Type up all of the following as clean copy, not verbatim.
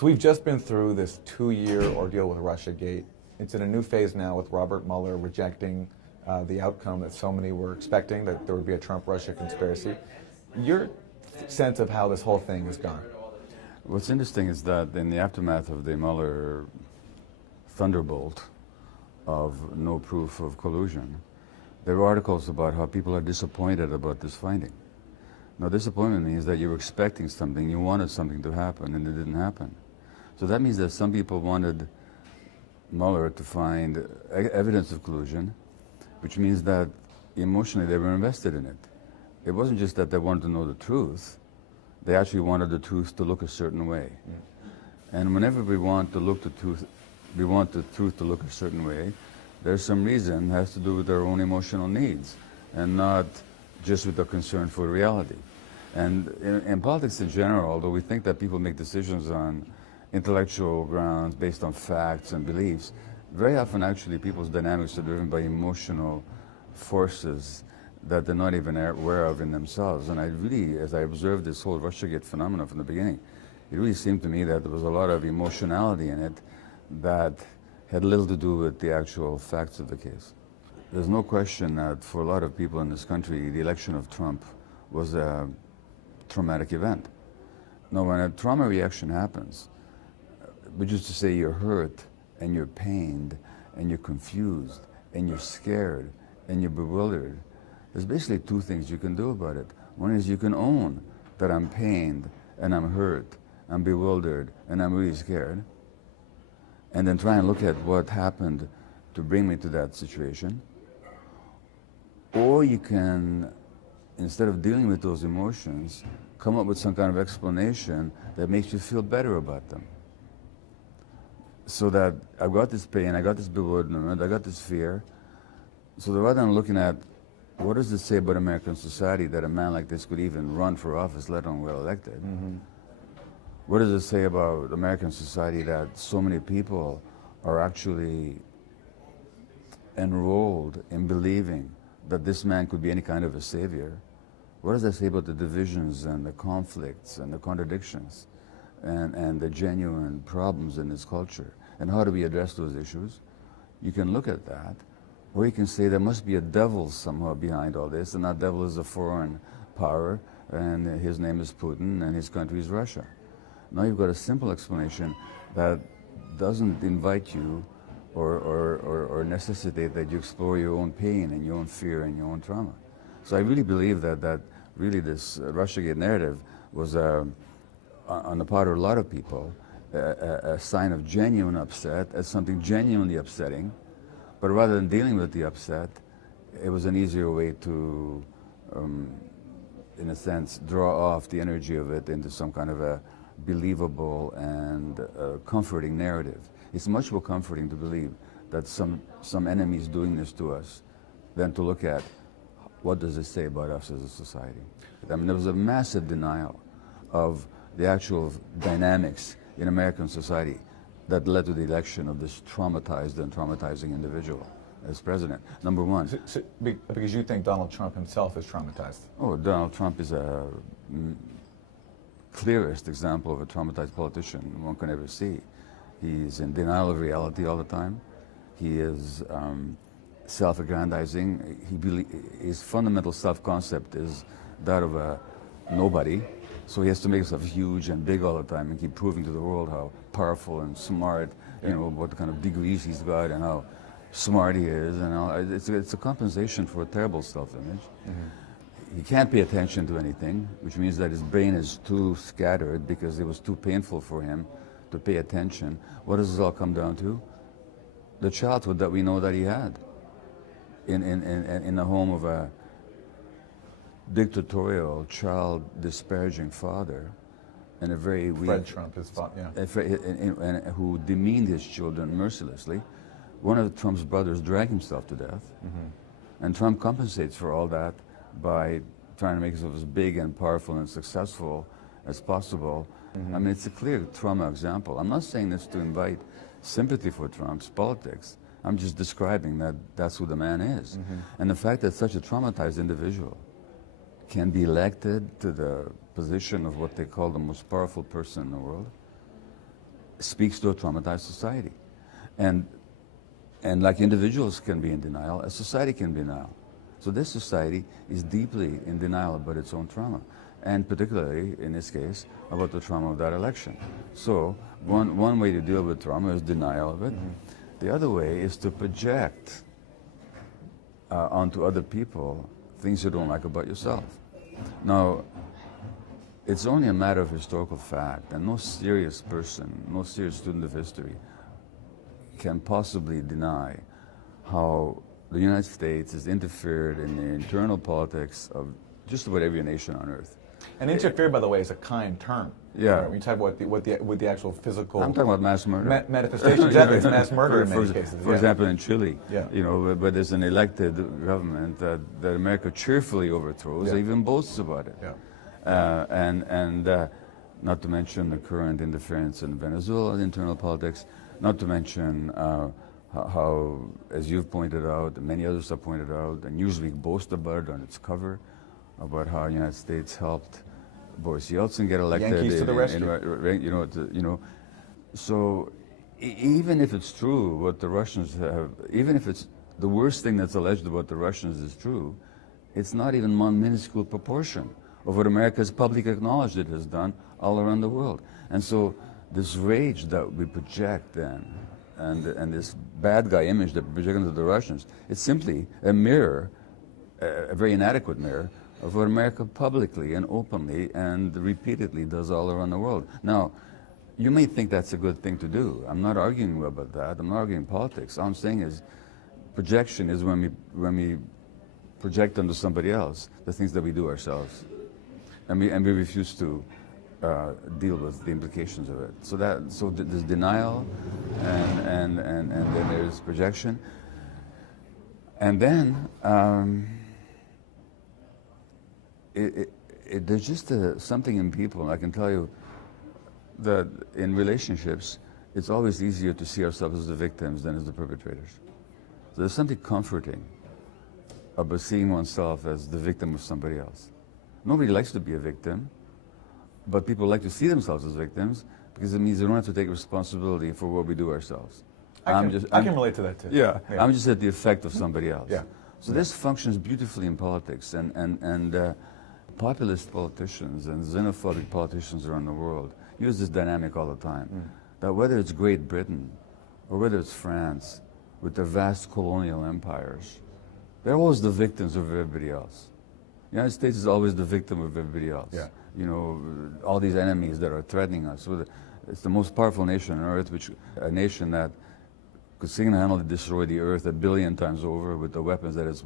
So we've just been through this 2-year ordeal with Russiagate. It's in a new phase now with Robert Mueller rejecting the outcome that so many were expecting, that there would be a Trump-Russia conspiracy. Your sense of how this whole thing has gone? What's interesting is that in the aftermath of the Mueller thunderbolt of no proof of collusion, there were articles about how people are disappointed about this finding. Now, disappointment means that you were expecting something, you wanted something to happen, and it didn't happen. So that means that some people wanted Mueller to find evidence of collusion, which means that emotionally they were invested in it. It wasn't just that they wanted to know the truth, they actually wanted the truth to look a certain way. And whenever we want the truth to look a certain way, there's some reason it has to do with our own emotional needs and not just with a concern for reality. And in politics in general, although we think that people make decisions on intellectual grounds based on facts and beliefs, very often actually people's dynamics are driven by emotional forces that they're not even aware of in themselves. And I really, as I observed this whole Russiagate phenomenon from the beginning, it really seemed to me that there was a lot of emotionality in it that had little to do with the actual facts of the case. There's no question that for a lot of people in this country, the election of Trump was a traumatic event. Now, when a trauma reaction happens, which is to say you're hurt and you're pained and you're confused and you're scared and you're bewildered, there's basically two things you can do about it. One is you can own that I'm pained and I'm hurt, I'm bewildered, and I'm really scared, and then try and look at what happened to bring me to that situation. Or you can, instead of dealing with those emotions, come up with some kind of explanation that makes you feel better about them. So that I've got this pain, I got this bewilderment, I got this fear, so that rather than looking at what does it say about American society that a man like this could even run for office, let alone well elected? What does it say about American society that so many people are actually enrolled in believing that this man could be any kind of a savior? What does that say about the divisions and the conflicts and the contradictions and the genuine problems in this culture? And how do we address those issues? You can look at that, or you can say there must be a devil somehow behind all this, and that devil is a foreign power, and his name is Putin, and his country is Russia. Now you've got a simple explanation that doesn't invite you or necessitate that you explore your own pain and your own fear and your own trauma. So I really believe that really this Russiagate narrative was, on the part of a lot of people, a sign of genuine upset, as something genuinely upsetting. But rather than dealing with the upset, it was an easier way to, in a sense, draw off the energy of it into some kind of a believable and comforting narrative. It's much more comforting to believe that some enemy is doing this to us than to look at what does it say about us as a society. I mean, there was a massive denial of the actual dynamics in American society that led to the election of this traumatized and traumatizing individual as president, number one. Because you think Donald Trump himself is traumatized? Oh, Donald Trump is a clearest example of a traumatized politician one can ever see. He's in denial of reality all the time. He is self-aggrandizing. His fundamental self-concept is that of a nobody. So he has to make himself huge and big all the time and keep proving to the world how powerful and smart, you know, what kind of degrees he's got and how smart he is. And all. It's a compensation for a terrible self-image. He can't pay attention to anything, which means that his brain is too scattered because it was too painful for him to pay attention. What does this all come down to? The childhood that we know that he had in the home of a dictatorial, child-disparaging father, and a very weak... Fred Trump, his father, yeah. Who demeaned his children mercilessly. One of Trump's brothers dragged himself to death, and Trump compensates for all that by trying to make himself as big and powerful and successful as possible. I mean, it's a clear trauma example. I'm not saying this to invite sympathy for Trump's politics. I'm just describing that that's who the man is. And the fact that such a traumatized individual can be elected to the position of what they call the most powerful person in the world speaks to a traumatized society. And like individuals can be in denial, a society can be in denial. So this society is deeply in denial about its own trauma, and particularly, in this case, about the trauma of that election. So one way to deal with trauma is denial of it. The other way is to project onto other people things you don't like about yourself. Now, it's only a matter of historical fact, and no serious person, no serious student of history can possibly deny how the United States has interfered in the internal politics of just about every nation on earth. And interfered, by the way, is a kind term. Yeah. When you talk about with the actual physical. I'm talking about mass murder. Manifestation. Exactly, it's mass murder in many cases. For example, in Chile, Yeah. you know, but there's an elected government that America cheerfully overthrows, Yeah. even boasts about it. Yeah. And not to mention the current interference in Venezuela's internal politics, not to mention how, as you've pointed out, and many others have pointed out, and Newsweek boasts about it on its cover, about how the United States helped Boris Yeltsin get elected. Yankees to the rescue. You know. So even if it's true what the Russians have, even if it's the worst thing that's alleged about the Russians is true, it's not even one minuscule proportion of what America has publicly acknowledged it has done all around the world. And so this rage that we project then, and this bad guy image that we project onto the Russians, it's simply a mirror, a very inadequate mirror, of what America publicly and openly and repeatedly does all around the world. Now, you may think that's a good thing to do. I'm not arguing about that. I'm not arguing politics. All I'm saying is projection is when we project onto somebody else the things that we do ourselves. And we refuse to deal with the implications of it. So there's denial, and then there's projection. And then there's just something in people, and I can tell you that in relationships, it's always easier to see ourselves as the victims than as the perpetrators. So there's something comforting about seeing oneself as the victim of somebody else. Nobody likes to be a victim, but people like to see themselves as victims because it means they don't have to take responsibility for what we do ourselves. I can relate to that too. Yeah, I'm just at the effect of somebody else. Yeah. So this functions beautifully in politics, and populist politicians and xenophobic politicians around the world use this dynamic all the time. That whether it's Great Britain or whether it's France with their vast colonial empires, they're always the victims of everybody else. The United States is always the victim of everybody else. Yeah. You know, all these enemies that are threatening us. It's the most powerful nation on earth, a nation that could single-handedly destroy the earth 1 billion times over with the weapons at its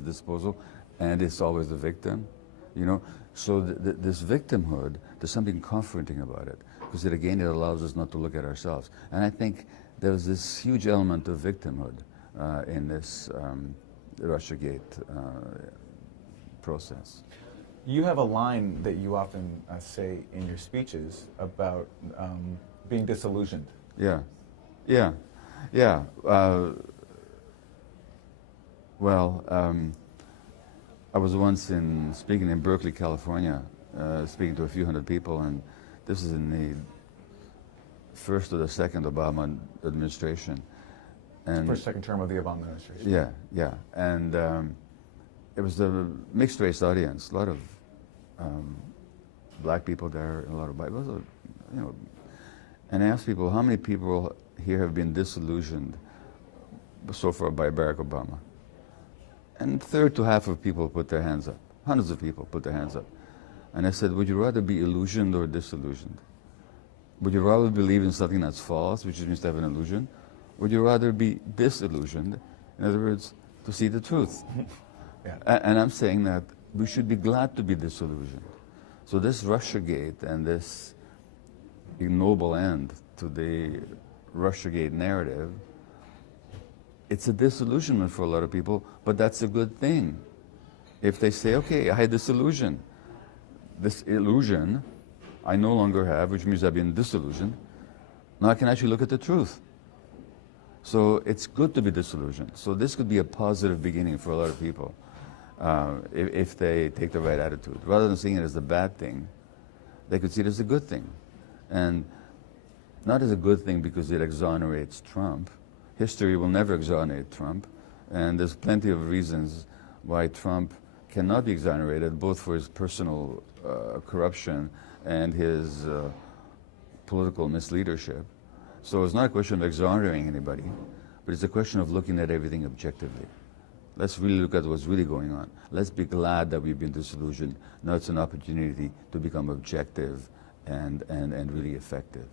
disposal, and it's always the victim, you know. So this victimhood, there's something comforting about it, because it allows us not to look at ourselves. And I think there's this huge element of victimhood in this Russiagate process. You have a line that you often say in your speeches about being disillusioned. Yeah. I was once speaking in Berkeley, California, speaking to a few hundred people, and this is in the first or the second Obama administration. And First, second term of the Obama administration. Yeah. And it was a mixed race audience, a lot of black people there, a lot of white people, you know. And I asked people, how many people here have been disillusioned so far by Barack Obama? And a third to half of people put their hands up. Hundreds of people put their hands up. And I said, would you rather be illusioned or disillusioned? Would you rather believe in something that's false, which means to have an illusion? Would you rather be disillusioned? In other words, to see the truth. Yeah. And I'm saying that we should be glad to be disillusioned. So this Russiagate and this ignoble end to the Russiagate narrative, it's a disillusionment for a lot of people, but that's a good thing. If they say, okay, I had this illusion. This illusion I no longer have, which means I've been disillusioned. Now I can actually look at the truth. So it's good to be disillusioned. So this could be a positive beginning for a lot of people if they take the right attitude. Rather than seeing it as a bad thing, they could see it as a good thing. And not as a good thing because it exonerates Trump. History will never exonerate Trump, and there's plenty of reasons why Trump cannot be exonerated, both for his personal corruption and his political misleadership. So it's not a question of exonerating anybody, but it's a question of looking at everything objectively. Let's really look at what's really going on. Let's be glad that we've been disillusioned. Now it's an opportunity to become objective and really effective.